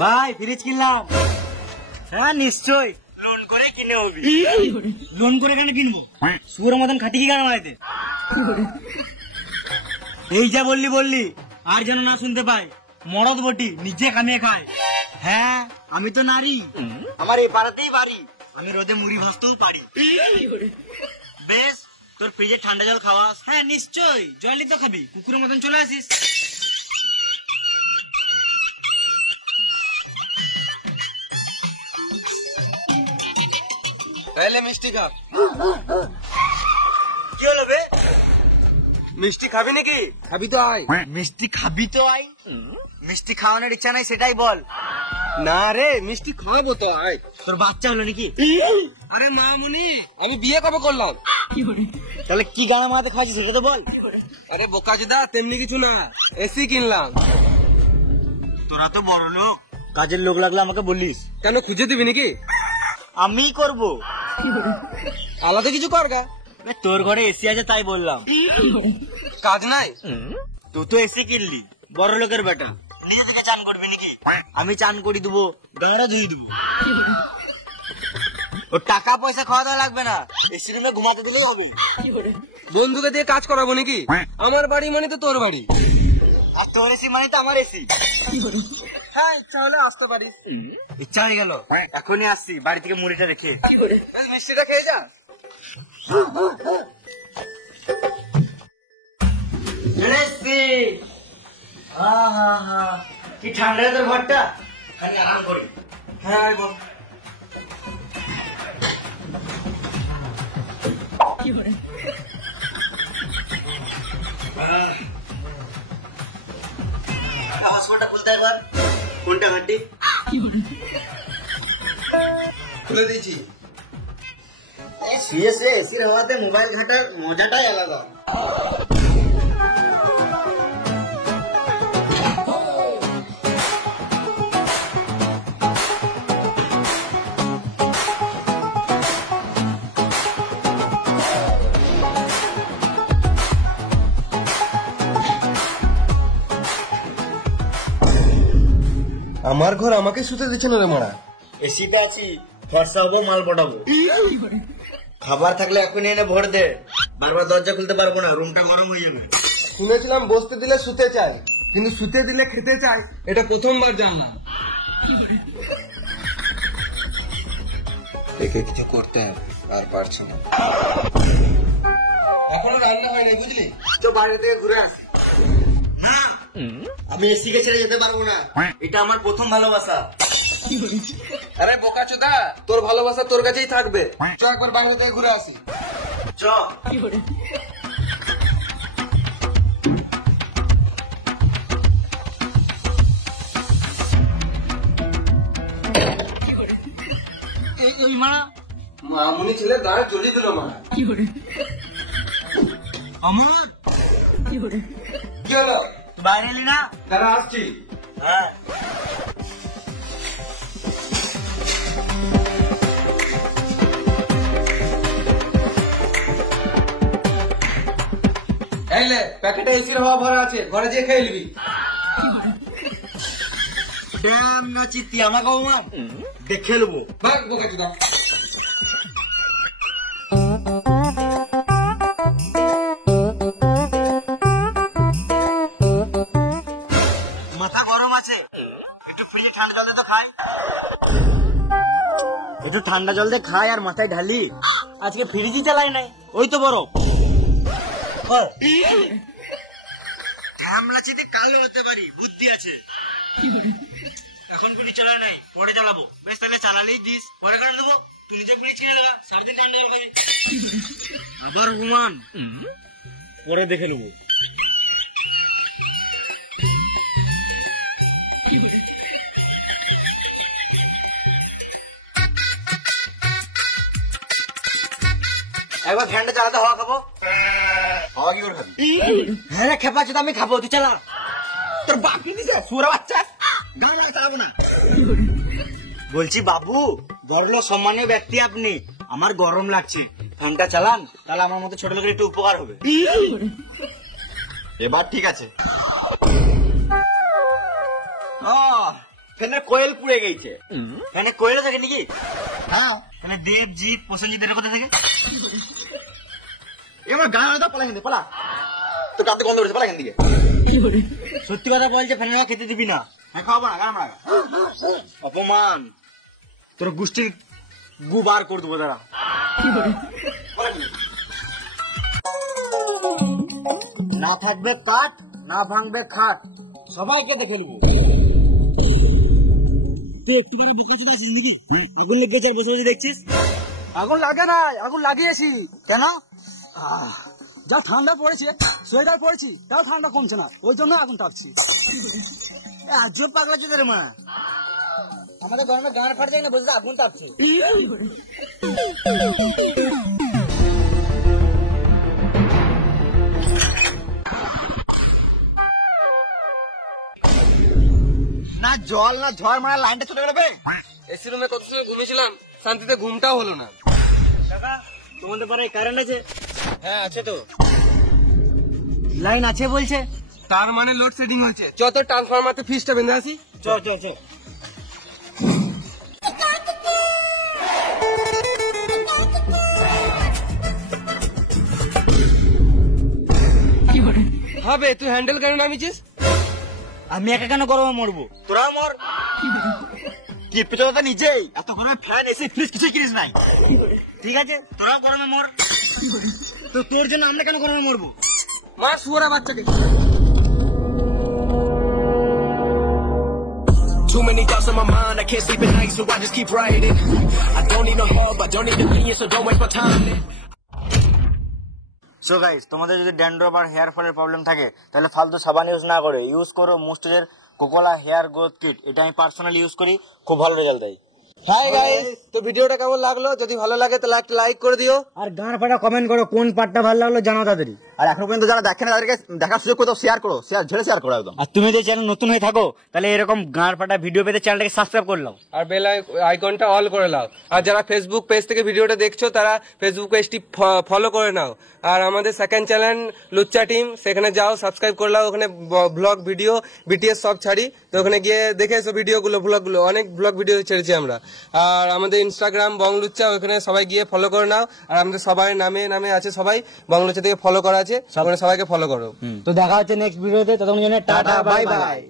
ভাই ফ্রিজ কিনলাম। হ্যাঁ নিশ্চয় লোন করে কিনে হবি। লোন করে কেন কিনবো? শুয়োর মতন খাটি কি কেন মারাইতে? এই যা বললি আর যেন না শুনতে পাই। মরদ বটি নিজে কামিয়ে খায়। হ্যাঁ আমি তো নারী, আমার এই পাড়াতেই বাড়ি, আমি রোদে মুড়ি ভাজতেও পারি। বেশ তোর ফ্রিজে ঠান্ডা জল খাওয়াস? হ্যাঁ নিশ্চয়, জলই তো খাবি, কুকুরের মতন চলে আসিস। তাহলে মিষ্টি খা। কি হলো বে? মিষ্টি খাবি নাকি? খাবি তো আয়। মিষ্টি খাবি তো আয়? মিষ্টি খাওয়ানোর ইচ্ছা নাই সেটাই বল। না রে মিষ্টি খাওয়াবো তো আয়। তোর বাচ্চা হলো নাকি? আরে মামুনি আমি বিয়ে কবে করলাম? তাহলে কি গানা মারাতে খাওয়াছিস সেটা তো বল। আরে বোকাচোদা তেমনি কিছু না, এসি কিনলাম। তোরা তো বড় লোক, কাজের লোক লাগলে আমাকে বলিস। কেন খুঁজে দিবি নাকি? আমি করবো। আলাদা কিছু কর গা। তোর ঘরে এসি আছে তাই বললাম। কাজ নাই? তুই তো এসি কিনলি, বড় লোকের বেটা, নিজে থেকে চান করবি নাকি? আমি চান করি দেবো, গাঁড়া ধুয়ে দেবো। ও টাকা পয়সা খাওয়া দাওয়া লাগবে না, এসি রুমে ঘুমাতে দিলেই হবে। বন্ধুকে দিয়ে কাজ করাবো নাকি? আমার বাড়ি মানে তো তোর বাড়ি, আর তোর এসি মানে তো আমার এসি। হ্যাঁ ইচ্ছা হলে আসতে পারি। ইচ্ছা হয়ে গেল, এখনই আসছি, বাড়ি থেকে মুড়িটা রেখে। মিষ্টিটা খেয়ে যা। কি ঠান্ডা তোর ঘরটা, খালি আরাম করি। হ্যাঁ বল। হসপিটালটা খুলতে একবার। কোনটা ঘাটি? খুলে দিয়েছি। শুয়ে শুয়ে এসির হাওয়াতে মোবাইল ঘাটার মজাটাই আলাদা। আমার ঘর আমাকে শুতে দিচ্ছে না রে মারা। এসিতে আছি, খরচা হবো, মাল পটাবো। খাবার থাকলে এখনই এনে ভর দে, বারবার দরজা খুলতে পারবো না, রুমটা গরম হয়ে যাবে। শুনেছিলাম বসতে দিলে শুতে চাই, কিন্তু শুতে দিলে খেতে চাই, এটা প্রথমবার জানলাম। একে কিছু করতে হবে, আর পারছি না। এখনো রান্না হয়নি বুঝলি? তো বাইরে থেকে ঘুরে আসি। আমি এসিকে ছেড়ে যেতে পারবো না, এটা আমার প্রথম ভালোবাসা। আরে বোকাচোদা, তোর ভালোবাসা তোর কাছেই থাকবে। চ একবার বাইরে থেকে ঘুরে আসি। চ। এই মা মামুনি ছেলে দাঁড়া জ্বলিয়ে দিল মা। আমার কি হলো? বাইরে এলি না? দাঁড়া আসছি। হ্যাঁ এইলে প্যাকেটে এসির হাওয়া ভরা আছে, ঘরে যেয়ে খেয়ে নিবি। চিত্তি আমাকে অপমান, দেখে নেবো। ভাগ বোকাচোদা। মাথা গরম আছে, একটু ফ্রিজে ঠান্ডা জল দে তো খাই। একটু ঠান্ডা জল দিয়ে খাই আর মাথায় ঢালি। আজকে ফ্রিজই চালাই নাই, ওই তো বরফ। ঠামলা চিঠি কালো হতে পারি, বুদ্ধি আছে। এখন গুলি চালা নাই, পরে চালাবো। বেশ তাহলে চালালেই দিস, পরে কারণ দেবো। তুই নিজে গুলি কিনে নেবা, সারাদিন ঠান্ডা জল খাবি। আবার ঘুমান, পরে দেখে নেবো। একবার ফ্যানটা চালাতে হাওয়া খাবো। হাওয়া কি করে খাবি? হ্যাঁ খেপা চোদা, আমি খাবো, তুই চালা। তোর বাপি দিছে সুরা বাচ্চা, গান চালাবো না। বলছি বাবু, বড় সম্মানীয় ব্যক্তি আপনি, আমার গরম লাগছে, ফ্যানটা চালান, তাহলে আমার মতো ছোট লোকের একটু উপকার হবে। এবার ঠিক আছে। ফ্যানের কোয়েল পুড়ে গেছে। ফ্যানে কোয়েল থাকে নাকি? হ্যাঁ। মানে দেবজিৎ প্রসেনজিতের কথা থাকে। এবার গান আলাদা পালা এখান থেকে, পালা। তো কাঁদতে গন্ধ করেছে, পালা এখান থেকে। সত্যি কথা বলছে, ফ্যানে খেতে দিবি না। হ্যাঁ, খাওয়াবো না, গান আমরা। অপমান। তোর গোষ্ঠীর গু বার করে দেবো দাঁড়া। না থাকবে কাঠ, না ভাঙবে খাট, সবাইকে দেখে নিবো। তুই একটু আগুন লেগেছে বসে বসে দেখছিস? আগুন লাগে না, আগুন লাগিয়েছি। কেন? যা ঠান্ডা পড়েছে, সোয়েটার পরেছি, তাও ঠান্ডা কমছে না, ওই জন্য আগুন টাপছি। আজব পাগলা চোদের মা। আমাদের গরমে গান ফাট যায় না, বলতে আগুন টাপছে। না জল না ঝড় মারা লাইনটা চলে গেলে। এসি রুমে কত সময় ঘুমিয়েছিলাম, শান্তিতে ঘুমটাও হলো না। কাকা, তোমাদের পাড়ায় কারেন্ট আছে? হ্যাঁ আছে তো। লাইন আছে বলছে, তার মানে লোড সেটিং হয়েছে। যত ট্রান্সফরমারতে ফিসটা বেঁধে আসি। চ চ চ। হবে, তুই হ্যান্ডেল কেন নামিয়েছিস? আমি একা কেন গরমে মরবো? তোরা মর। কি পেছনে নিজেই এত গরমে ফ্যান এসি ফ্রিজ কিছু কিনিস নাই। ঠিক আছে, তোরাও গরমে মর। তো তোর জন্য আমরা কেন গরমে মরবো? মা শুয়োরা বাচ্চাকে। Too many thoughts on my mind, I can't sleep at night, so I just keep writing. I don't need no help, I don't need opinions, so don't waste my time. So guys, তোমাদের যদি dandruff আর hair ফলের problem থাকে তাহলে ফালতু সাবান use না করে use করো মুস্টেজের কোকোলা হেয়ার গ্রোথ কিট। এটা আমি পার্সোনালি ইউজ করি, খুব ভালো রেজাল্ট দেয়। হাই গাইস, তো ভিডিওটা কেমন লাগলো? যদি ভালো লাগে তাহলে একটা লাইক করে দিও, আর গান ফাটা কমেন্ট করো, কোন পার্টটা ভালো লাগলো জানাও তাড়াতাড়ি। আর এখনো পর্যন্ত যারা দেখেন তাদেরকে দেখার সুযোগ করে দাও, শেয়ার করো, শেয়ার করো একদম। আর তুমি যদি চ্যানেল নতুন হয়ে থাকো তাহলে এরকম গান ফাটা ভিডিও পেতে চ্যানেলটাকে সাবস্ক্রাইব করে নাও আর বেল আইকনটা অল করে নাও। আর যারা ফেসবুক পেজ থেকে ভিডিওটা দেখছো তারা ফেসবুক পেজটি ফলো করে নাও। আর আমাদের সেকেন্ড চ্যানেল লুচ্চা টিম, সেখানে যাও, সাবস্ক্রাইব করে নাও। ওখানে ব্লগ ভিডিও বিটিএস সব ছাড়ি, তো ওখানে গিয়ে দেখে এসো ভিডিওগুলো, ব্লগগুলো, অনেক ব্লগ ভিডিও ছেড়েছি আমরা। আর আমাদের ইনস্টাগ্রাম বংলুচ্চা, ওখানে সবাই গিয়ে ফলো করে নাও। আর আমাদের সবাই নামে আছে, সবাই বংলুচ্চা থেকে ফলো করা আছে, ওখানে সবাইকে ফলো করো। তো দেখা হচ্ছে নেক্সট ভিডিওতে, ততক্ষণ জন্য টাটা বাই বাই।